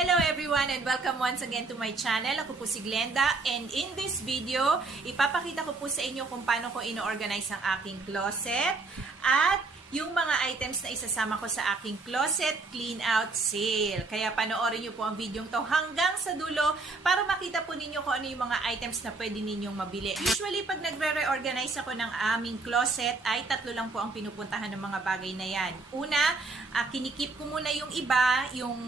Hello everyone and welcome once again to my channel. Ako po si Glenda and in this video, ipapakita ko po sa inyo kung paano ko ino-organize ang aking closet at yung mga items na isasama ko sa aking closet clean out sale. Kaya panoorin nyo po ang video to hanggang sa dulo para makita po ninyo kung ano yung mga items na pwede ninyong mabili. Usually pag nagre-reorganize ako ng aming closet ay tatlo lang po ang pinupuntahan ng mga bagay na yan. Una, kinikip ko muna yung iba, yung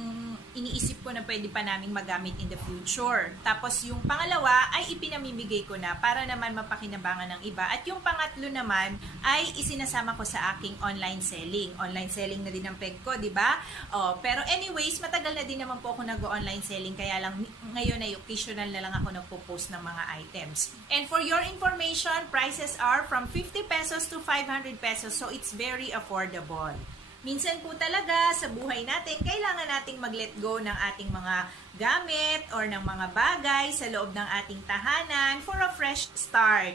iniisip ko na pwede pa naming magamit in the future. Tapos yung pangalawa ay ipinamimigay ko na para naman mapakinabangan ng iba. At yung pangatlo naman ay isinasama ko sa aking online selling. Online selling na din ang peg ko, di ba? Pero anyways, matagal na din naman po ako nag-online selling. Kaya lang ngayon ay occasional na lang ako nagpo-post ng mga items. And for your information, prices are from 50 pesos to 500 pesos. So it's very affordable. Minsan po talaga sa buhay natin, kailangan nating mag-let go ng ating mga gamit or ng mga bagay sa loob ng ating tahanan for a fresh start.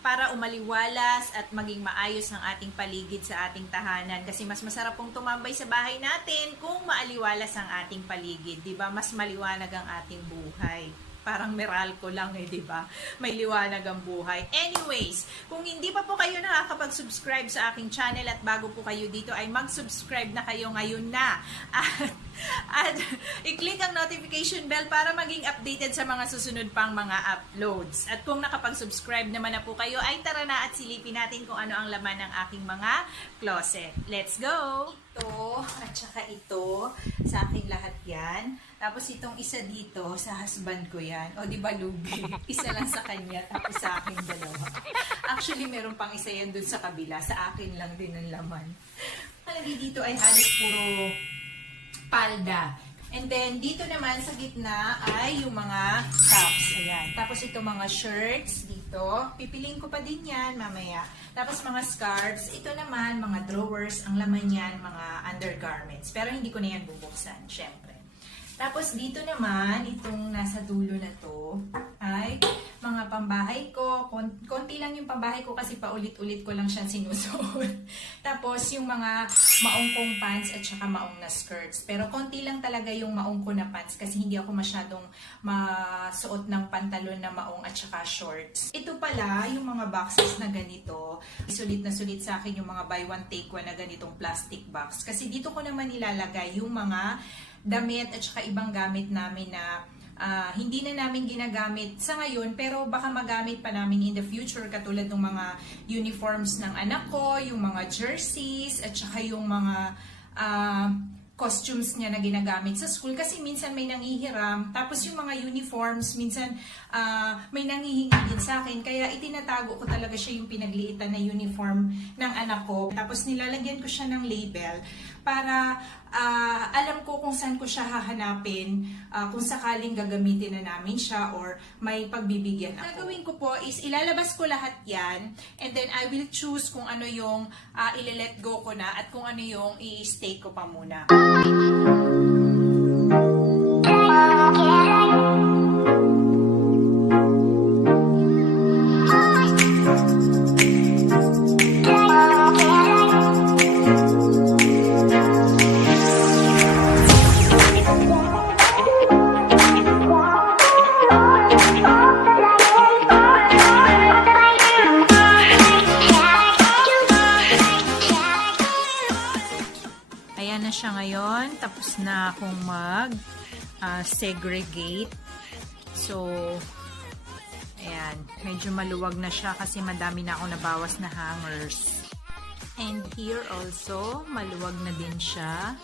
Para umaliwalas at maging maayos ang ating paligid sa ating tahanan. Kasi mas masarap pong tumambay sa bahay natin kung maaliwalas ang ating paligid. Diba? Mas maliwanag ang ating buhay. Parang Meralco lang di ba? May liwanag ang buhay. Anyways, kung hindi pa po kayo nakakapag-subscribe sa aking channel at bago po kayo dito ay mag-subscribe na kayo ngayon na. At i-click ang notification bell para maging updated sa mga susunod pang mga uploads. At kung nakapag-subscribe naman na po kayo, ay tara na at silipin natin kung ano ang laman ng aking mga closet. Let's go! Ito, at saka ito, sa akin lahat yan. Tapos itong isa dito, sa husband ko yan. O di ba lugi? Isa lang sa kanya, tapos sa akin dalawa. Actually, meron pang isa yan dun sa kabila. Sa akin lang din ang laman. Malagi dito ay halos puro palda. And then, dito naman sa gitna ay yung mga tops. Ayan. Tapos ito mga shirts dito. Pipiliin ko pa din yan mamaya. Tapos mga scarves. Ito naman, mga drawers. Ang laman yan, mga undergarments. Pero hindi ko na yan bubuksan, syempre. Tapos dito naman, itong nasa dulo na to, ay mga pambahay ko. Konti lang yung pambahay ko kasi paulit-ulit ko lang siyang sinusuot. Tapos yung mga maong kong pants at saka maong na skirts. Pero konti lang talaga yung maong ko na pants kasi hindi ako masyadong masuot ng pantalon na maong at saka shorts. Ito pala, yung mga boxes na ganito. Sulit na sulit sa akin yung mga buy one take one na ganitong plastic box. Kasi dito ko naman ilalagay yung mga damit at saka ibang gamit namin na hindi na namin ginagamit sa ngayon pero baka magamit pa namin in the future katulad ng mga uniforms ng anak ko, yung mga jerseys at saka yung mga costumes niya na ginagamit sa school kasi minsan may nanghihiram tapos yung mga uniforms minsan may nanghihingi din sa akin kaya itinatago ko talaga siya yung pinagliitan na uniform ng anak ko tapos nilalagyan ko siya ng label para alam ko kung saan ko siya hahanapin kung sakaling gagamitin na namin siya or may pagbibigyan ako. Gagawin ko po is ilalabas ko lahat yan and then I will choose kung ano yung ile-let go ko na at kung ano yung i-stay ko pa muna. Ayan na siya ngayon. Tapos na akong segregate. So, ayan. Medyo maluwag na siya kasi madami na ako nabawas na hangers. And here also, maluwag na din siya.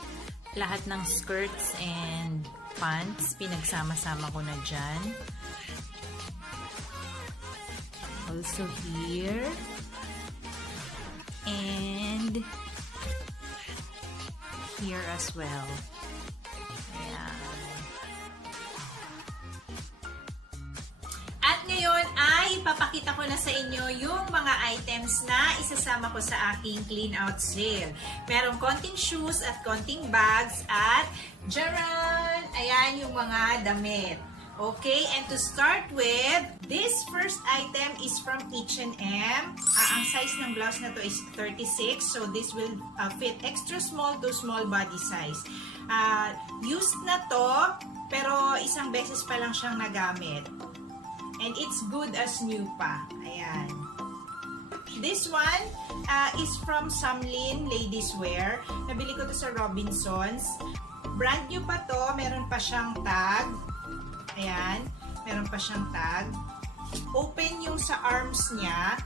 Lahat ng skirts and pants, pinagsama-sama ko na dyan. Also here. And here as well. Ayan. At ngayon ay ipapakita ko na sa inyo yung mga items na isasama ko sa aking clean out sale. Merong konting shoes at konting bags at jaran, ayan yung mga damit. Okay, and to start with, this first item is from H&M. Ang size ng blouse na to is 36, so this will fit extra small to small body size. Used na to, pero isang beses pa lang siyang nagamit. And it's good as new pa. Ayan. This one is from Samlin Ladies Wear. Nabili ko to sa Robinsons. Brand new pa to, meron pa siyang tag. Ayan, meron pa siyang tag. Open yung sa arms niya.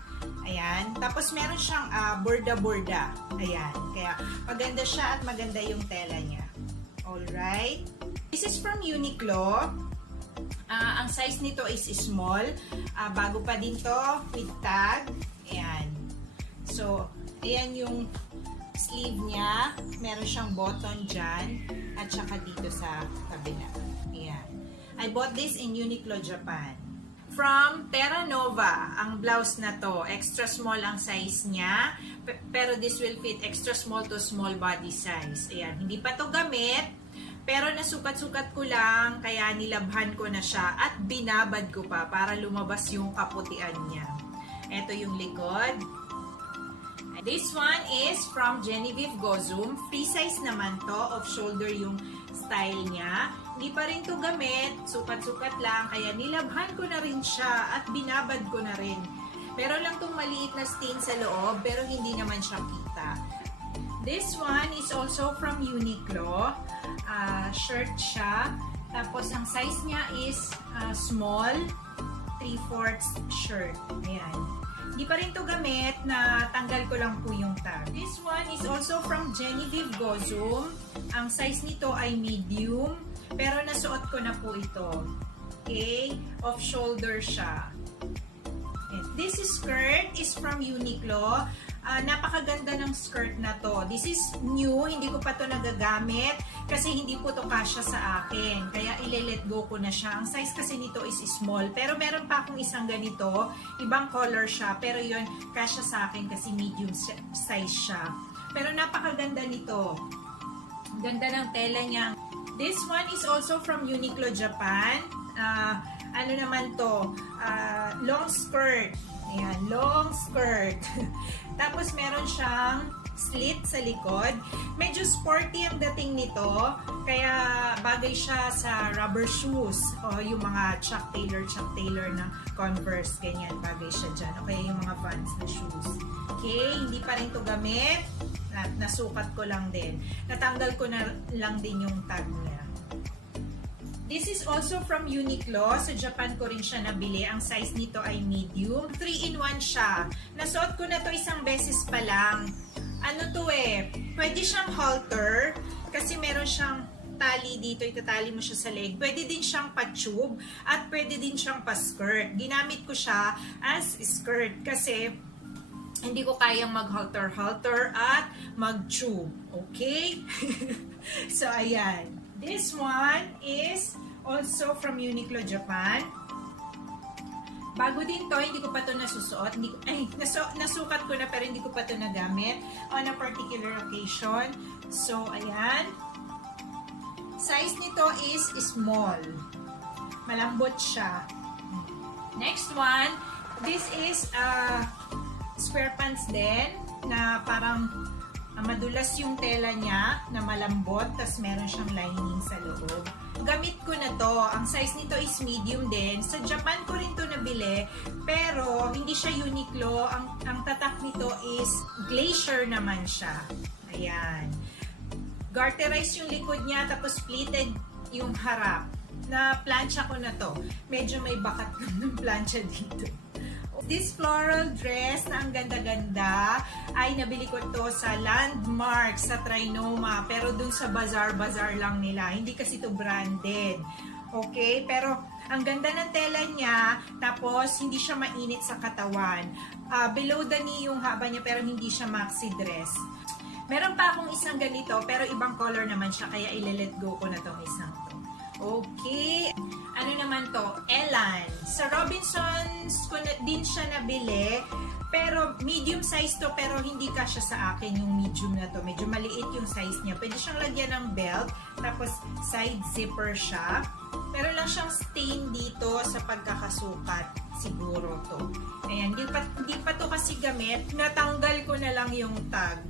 Ayan, tapos meron siyang borda-borda. Ayan, kaya maganda siya at maganda yung tela niya. Alright. This is from Uniqlo. Ang size nito is small. Bago pa din to with tag. Ayan. So, ayan yung sleeve niya. Meron siyang button dyan. At saka dito sa kabila. Ayan. I bought this in Uniqlo, Japan. From Terra Nova, ang blouse na to. Extra small ang size niya. Pero this will fit extra small to small body size. Ayan. Hindi pa to gamit. Pero nasukat-sukat ko lang, kaya nilabhan ko na siya at binabad ko pa para lumabas yung kaputian niya. Ito yung likod. This one is from Genevieve Gozum. Free size naman to, off shoulder yung style niya. Hindi pa rin to gamit, sukat-sukat lang, kaya nilabhan ko na rin siya at binabad ko na rin. Meron lang tong maliit na stain sa loob, pero hindi naman siya kita. This one is also from Uniqlo. Shirt siya. Tapos, ang size niya is small, 3/4 shirt. Ayan. Hindi pa rin to gamit, na tanggal ko lang po yung tag. This one is also from Genevieve Gozum. Ang size nito ay medium, pero nasuot ko na po ito. Okay? Off shoulder siya. And this skirt is from Uniqlo. Napakaganda ng skirt na to. This is new, hindi ko pa to nagagamit kasi hindi po to kasya sa akin. Kaya ile-let go ko na siya. Ang size kasi nito is small. Pero meron pa akong isang ganito. Ibang color siya. Pero yon kasya sa akin kasi medium size siya. Pero napakaganda nito. Ganda ng tela niya. This one is also from Uniqlo, Japan. Ano naman to? Long skirt. Ayan, long skirt. Tapos meron siyang slit sa likod. Medyo sporty ang dating nito, kaya bagay siya sa rubber shoes o yung mga Chuck Taylor na Converse, ganyan, bagay siya dyan. O kaya yung mga Vans na shoes. Okay, hindi pa rin to gamit. Nasukat ko lang din. Natanggal ko na lang din yung tag niya. This is also from Uniqlo. Sa Japan ko rin siya nabili. Ang size nito ay medium. 3-in-1 siya. Nasuot ko na to isang beses pa lang. Ano to eh? Pwede siyang halter. Kasi meron siyang tali dito. Itatali mo siya sa leg. Pwede din siyang pa-tube. At pwede din siyang pa-skirt. Ginamit ko siya as skirt. Kasi hindi ko kayang mag-halter at mag-tube. Okay? So, ayan. This one is also from Uniqlo, Japan. Bago din to, hindi ko pa to nasusuot. Nasukat ko na pero hindi ko pa to nagamit on a particular occasion. So, ayan. Size nito is small. Malambot siya. Next one, this is square pants din na parang madulas yung tela niya na malambot, tas meron siyang lining sa loob. Gamit ko na to. Ang size nito is medium din. Sa Japan ko rin to nabili, pero hindi siya Uniqlo. Ang tatak nito is Glacier naman siya. Ayan. Garterize yung likod niya, tapos pleated yung harap. Na plancha ko na to. Medyo may bakat ng plancha dito. This floral dress na ang ganda-ganda ay nabili ko to sa Landmark sa Trinoma, pero dun sa bazaar lang nila. Hindi kasi to branded. Okay? Pero ang ganda ng tela niya, tapos hindi siya mainit sa katawan. Below the knee yung haba niya, pero hindi siya maxi dress. Meron pa akong isang ganito, pero ibang color naman siya, kaya ile-let go ko na tong isang to. Okay. Ano naman to? Elan. Sa Robinsons ko din siya nabili. Pero medium size to, pero hindi kasya sa akin yung medium na to. Medyo maliit yung size niya. Pwede siyang lagyan ng belt. Tapos side zipper siya. Meron lang siyang stain dito sa pagkakasukat. Siguro to. Ayan, hindi pa to kasi gamit. Natanggal ko na lang yung tag.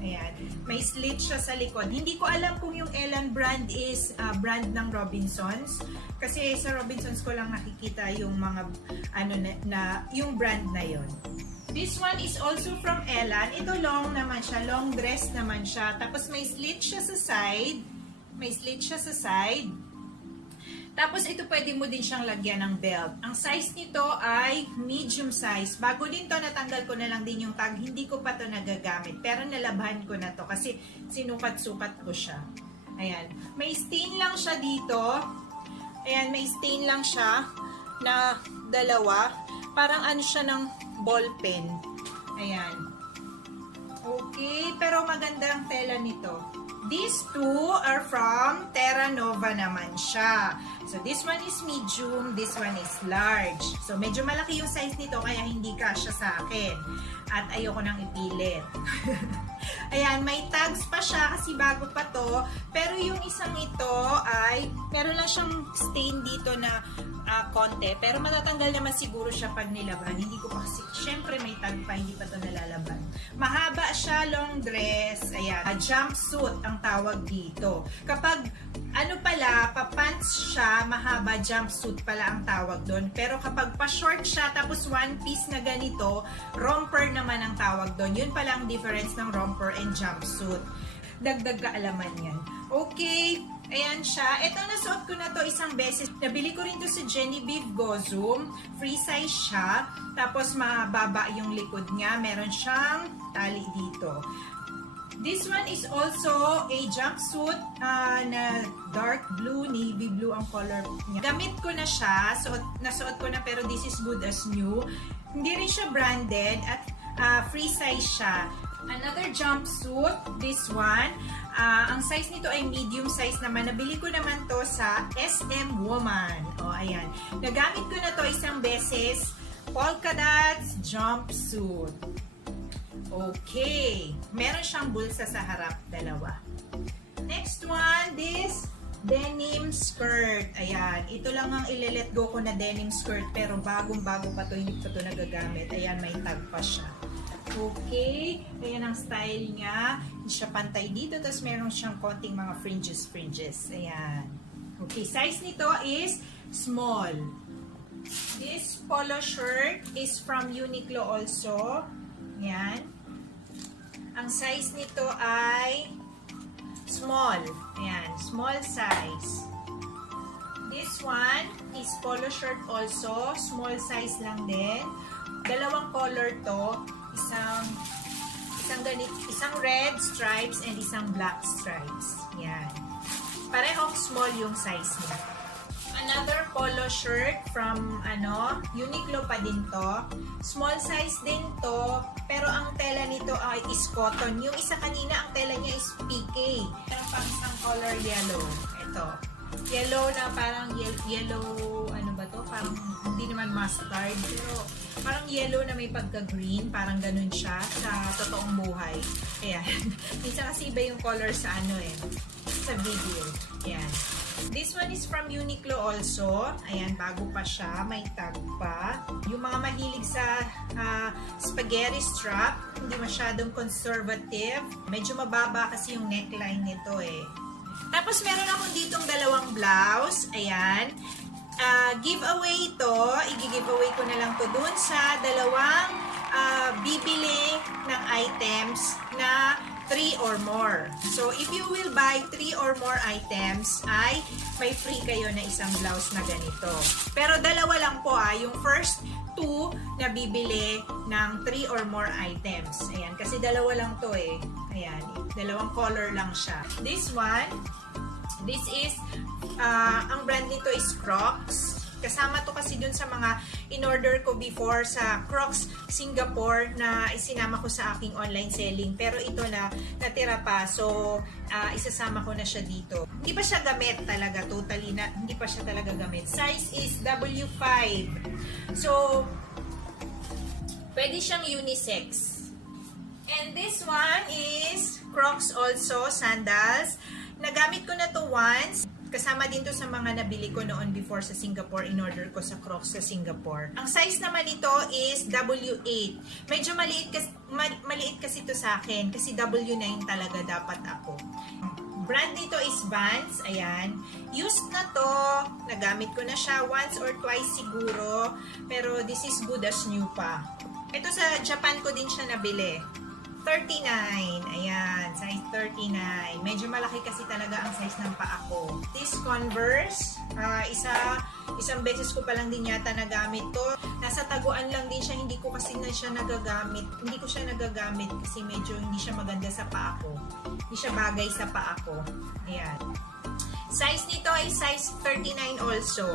Ayan. May slit siya sa likod. Hindi ko alam kung yung Elan brand is brand ng Robinsons. Kasi sa Robinsons ko lang nakikita yung mga yung brand na yon. This one is also from Elan. Ito long naman siya. Long dress naman siya. Tapos may slit siya sa side. May slit siya sa side. Tapos ito pwede mo din siyang lagyan ng belt. Ang size nito ay medium size. Bago din to, natanggal ko na lang din yung tag. Hindi ko pa to nagagamit. Pero nalabhan ko na to kasi sinukat-sukat ko siya. Ayan. May stain lang siya dito. Ayan, may stain lang siya na dalawa. Parang ano siya ng ball pen. Ayan. Okay, pero maganda ang tela nito. These two are from Terra Nova naman siya. So, this one is medium, this one is large. So, medyo malaki yung size nito kaya hindi kasya sa akin. At ayoko nang ipilit. Ayan, may tags pa siya kasi bago pa to. Pero yung isang ito ay, meron lang siyang stain dito na konti. Pero matatanggal naman siguro siya pag nilaban. Hindi ko pa kasi, syempre may tag pa, hindi pa to nalalaban. Mahaba siya, long dress. Ayan, jumpsuit ang tawag dito. Kapag, pa-pants siya, mahaba, jumpsuit pala ang tawag doon. Pero kapag pa-short siya, tapos one piece na ganito, romper naman ang tawag doon. Yun pala ang difference ng romper and jumpsuit. Dagdag kaalaman yan. Okay, ayan siya. Ito, nasuot ko na to isang beses. Nabili ko rin to sa Genevieve Gozum. Free size siya. Tapos mababa yung likod niya. Meron siyang tali dito. This one is also a jumpsuit na dark blue, navy blue ang color niya. Gamit ko na siya. Nasuot ko na pero this is good as new. Hindi rin siya branded at free size siya. Another jumpsuit, this one. Ang size nito ay medium size naman. Nabili ko naman to sa SM Woman. O, ayan. Nagamit ko na to isang beses. Polka dots jumpsuit. Okay. Meron siyang bulsa sa harap, dalawa. Next one, this denim skirt. Ayan. Ito lang ang ile-let go ko na denim skirt. Pero bagong-bago pa to, hindi pa to nagagamit. Ayan, may tag pa siya. Okay, ayan ang style niya. Hindi siya pantay dito, tapos meron siyang konting mga fringes. Ayan. Okay, size nito is small. This polo shirt is from Uniqlo also. Ayan. Ang size nito ay small. Ayan, small size. This one is polo shirt also. Small size lang din. Dalawang color to. Isang red stripes and isang black stripes. Yan. Parehong small yung size niya. Another polo shirt from Uniqlo pa din to. Small size din to, pero ang tela nito ay is cotton. Yung isa kanina, ang tela niya is PK. Meron pang isang color yellow. Ito. Yellow na parang yellow, parang hindi naman mustard, pero parang yellow na may pagka-green, parang ganun siya sa totoong buhay. Ayan. Minsan kasi iba yung color sa sa video. Ayan. This one is from Uniqlo also. Ayan, bago pa siya, may tag pa. Yung mga mahilig sa spaghetti strap, hindi masyadong conservative. Medyo mababa kasi yung neckline nito Tapos meron ako ditong dalawang blouse. Ayan. Giveaway ito. I-giveaway ko na lang to dun sa dalawang bibili ng items na 3 or more. So, if you will buy 3 or more items, ay may free kayo na isang blouse na ganito. Pero dalawa lang po yung first 2 na bibili ng 3 or more items. Ayan, kasi dalawa lang to Ayan, dalawang color lang siya. This one, this is, ang brand nito is Crocs. Kasama to kasi dun sa mga in-order ko before sa Crocs Singapore na isinama ko sa aking online selling. Pero ito na natira pa. So, isasama ko na siya dito. Hindi pa siya gamit talaga. Totally na. Hindi pa siya talaga gamit. Size is W5. So, pwede siyang unisex. And this one is Crocs also, sandals. Nagamit ko na to once. Kasama din to sa mga nabili ko noon before sa Singapore, in order ko sa Crocs sa Singapore. Ang size naman nito is W8. Medyo maliit kasi to sa akin kasi W9 talaga dapat ako. Brand nito is Vans. Ayan. Used na to. Nagamit ko na siya once or twice siguro. Pero this is good as new pa. Ito sa Japan ko din siya nabili. 39. Ayan, size 39. Medyo malaki kasi talaga ang size ng paa ko. This Converse, isang beses ko pa lang din yata nagamit to. Nasa taguan lang din siya, hindi ko kasi na siya nagagamit. Hindi ko siya nagagamit kasi medyo hindi siya maganda sa paa ko. Hindi siya bagay sa paa ko. Ayan. Size nito ay size 39 also.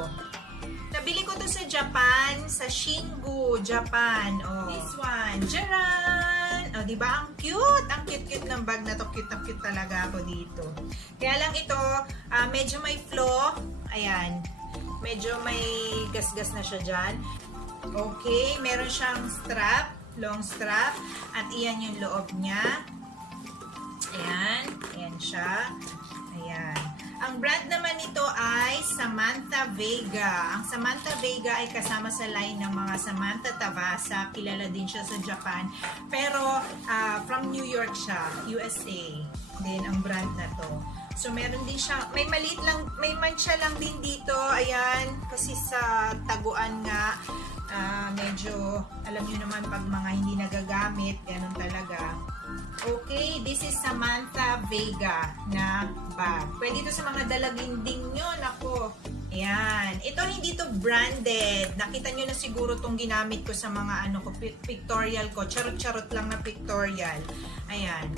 Nabili ko to sa Japan, sa Shingu, Japan. Oh. This one, Jaran! Oh, diba? Ang cute! Ang cute-cute ng bag na to. Cute na cute talaga ako dito. Kaya lang ito, medyo may flaw. Ayan. Medyo may gas-gas na siya dyan. Okay, meron siyang strap, long strap. At iyan yung loob niya. Ayan. Ayan siya. Ayan. Ang brand naman nito ay Samantha Vega. Ang Samantha Vega ay kasama sa line ng mga Samantha Tavasa. Kilala din siya sa Japan. Pero from New York siya, USA. Din ang brand na to. So meron din siya, may maliit lang, may mancha lang din dito. Ayan, kasi sa taguan nga, medyo, alam nyo naman pag mga hindi nagagamit, ganun talaga. Okay, this is Samantha Vega na bag. Pwede ito sa mga dalaginding nyo. Nako. Ayan. Ito hindi to branded. Nakita nyo na siguro itong ginamit ko sa mga pictorial ko. Charot-charot lang na pictorial. Ayan.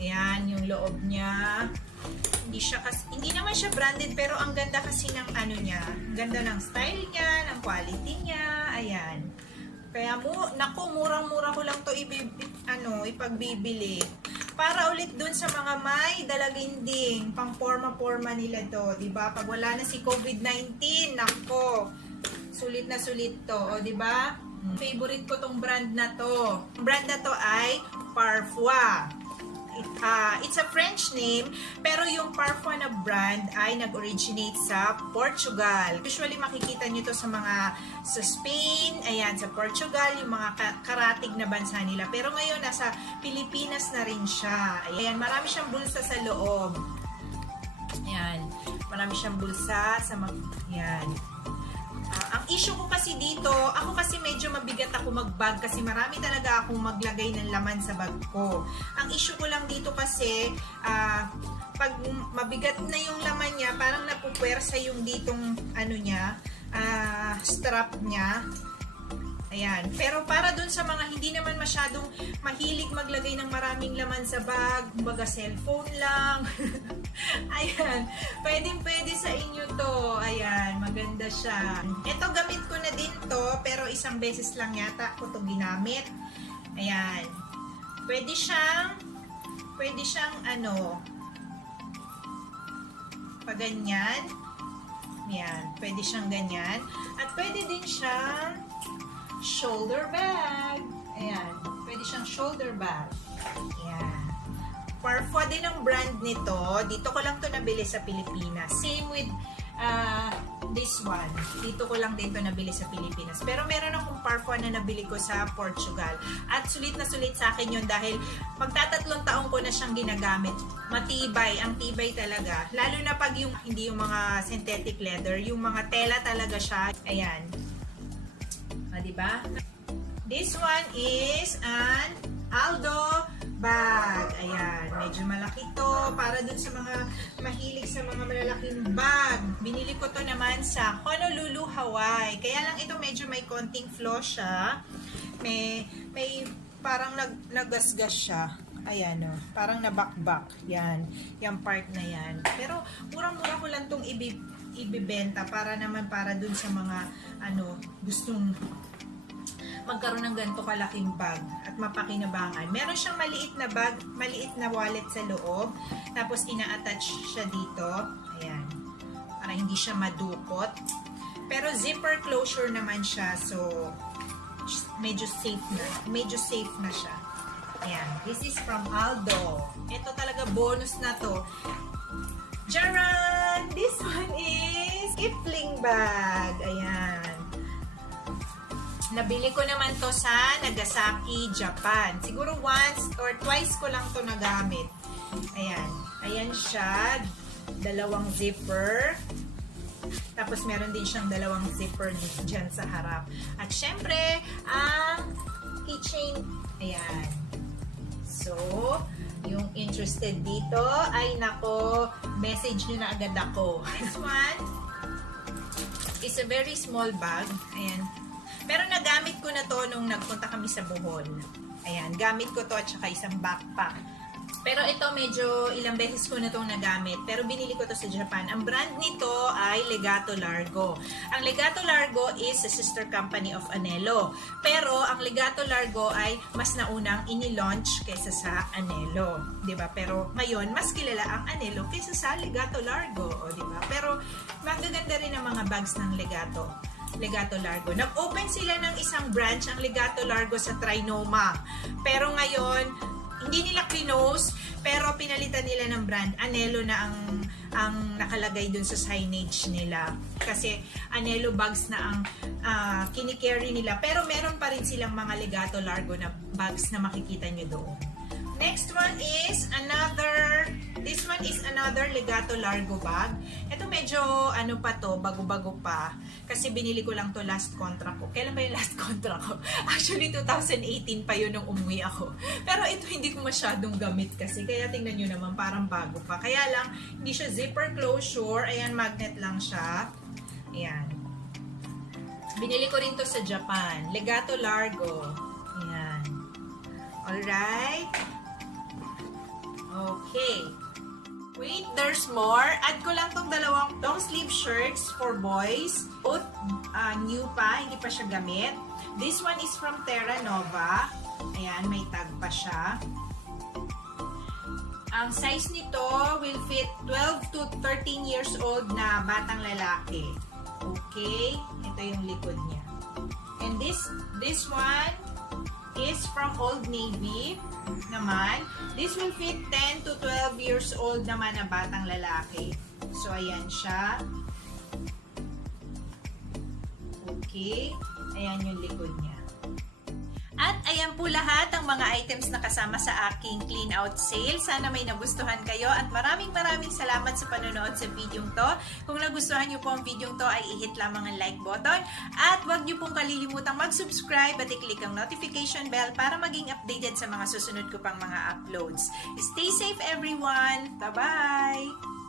Ayan yung loob niya. Hindi naman siya branded pero ang ganda kasi ng niya. Ang ganda ng style niya, ng quality niya. Ayan. Kaya murang-mura ko lang to ipagbibili. Para ulit dun sa mga may dalaginding, pang forma-forma nila to, 'di ba? Pag wala na si COVID-19, nako. Sulit na sulit to, o 'di ba? Favorite ko tong brand na to. Ang brand na to ay Parfois. It's a French name, pero yung Parfois na brand ay nag-originate sa Portugal. Usually makikita nyo to sa Spain, ayan, sa Portugal, yung mga karatig na bansa nila. Pero ngayon, nasa Pilipinas na rin siya. Ayan, marami siyang bulsa sa loob. Ayan, marami siyang bulsa sa ayan. Ang issue ko kasi dito, ako kasi medyo mabigat ako mag-bag kasi marami talaga akong maglagay ng laman sa bag ko. Ang issue ko lang dito kasi, pag mabigat na yung laman niya, parang napupwersa yung ditong strap niya. Ayan. Pero para dun sa mga hindi naman masyadong mahilig maglagay ng maraming laman sa bag, kumbaga cellphone lang. Ayan. Pwede sa inyo to. Ayan. Maganda siya. Ito gamit ko na din to, pero isang beses lang yata ko to ginamit. Ayan. Pwede siyang paganyan. Ayan. Pwede siyang ganyan. At pwede din siyang shoulder bag. Ayan. Pwede siyang shoulder bag. Ayan. Parfois din ang brand nito. Dito ko lang to nabili sa Pilipinas. Same with this one. Dito ko lang din to nabili sa Pilipinas. Pero meron akong Parfois na nabili ko sa Portugal. At sulit na sulit sa akin yun dahil magtatatlong taong ko na siyang ginagamit. Matibay. Ang tibay talaga. Lalo na pag hindi yung mga synthetic leather. Yung mga tela talaga siya. Ayan. Diba? This one is an Aldo bag. Ayan. Medyo malaki to. Para dun sa mga mahilig sa mga malalaking bag. Binili ko to naman sa Honolulu, Hawaii. Kaya lang ito medyo may konting flaw siya. May parang nagasgas siya. Ayan o. Parang nabakbak. Yan. Yung part na yan. Pero murang-mura ko lang tong ibibenta para dun sa mga gustong magkaroon ng ganito kalaking bag at mapakinabangan. Meron siyang maliit na bag, maliit na wallet sa loob. Tapos ina-attach siya dito. Ayan. Para hindi siya madukot. Pero zipper closure naman siya. So, medyo safe na. Medyo safe na siya. Ayan. This is from Aldo. Ito talaga bonus na to. Jaran! This one is Kipling bag. Ayan. Nabili ko naman to sa Nagasaki, Japan. Siguro once or twice ko lang to nagamit. Ayan. Ayan siya. Dalawang zipper. Tapos meron din siyang dalawang zipper dyan sa harap. At syempre, ang keychain. Ayan. So, yung interested dito, ay nako, message nyo na agad ako. This one is a very small bag. Ayan. Pero nagamit ko na to nung nagpunta kami sa Bohol. Ayan, gamit ko to at saka isang backpack. Pero ito medyo ilang beses ko na itong nagamit. Pero binili ko to sa Japan. Ang brand nito ay Legato Largo. Ang Legato Largo is a sister company of Anello. Pero ang Legato Largo ay mas naunang ini-launch kaysa sa Anello. Diba? Pero ngayon, mas kilala ang Anello kaysa sa Legato Largo. O, diba? Pero magaganda rin ang mga bags ng Legato Largo. Nag-open sila ng isang branch ang Legato Largo sa Trinoma. Pero ngayon, hindi nila close, pero pinalitan nila ng brand. Anello na ang nakalagay dun sa signage nila. Kasi Anello bags na ang kinicarry nila. Pero meron pa rin silang mga Legato Largo na bags na makikita nyo doon. Next one is this one is another Legato Largo bag. Ito medyo ano pa to, bago-bago pa. Kasi binili ko lang to last contract ko. Kailan ba yung last contract ko? Actually, 2018 pa yun nung umuwi ako. Pero ito hindi ko masyadong gamit kasi. Kaya tingnan nyo naman, parang bago pa. Kaya lang, hindi siya zipper closure. Ayan, magnet lang siya. Ayan. Binili ko rin to sa Japan. Legato Largo. Ayan. Alright. Okay. Wait, there's more. Add ko lang tong dalawang long sleeve shirts for boys. Both new pa, hindi pa siya gamit. This one is from Terra Nova. Ayan, may tag pa siya. Ang size nito will fit 12 to 13 years old na batang lalaki. Okay? Ito yung likod niya. And this one is from Old Navy naman. This will fit 10 to 12 years old naman na batang lalaki. So, ayan siya. Okay. Ayan yung likod niya. At ayan po lahat ang mga items na kasama sa aking clean out sale. Sana may nagustuhan kayo at maraming salamat sa panonood sa video to. Kung nagustuhan niyo po ang video to ay i-hit lamang ang like button at huwag niyo pong kalilimutang mag-subscribe at i-click ang notification bell para maging updated sa mga susunod ko pang mga uploads. Stay safe everyone! Bye-bye!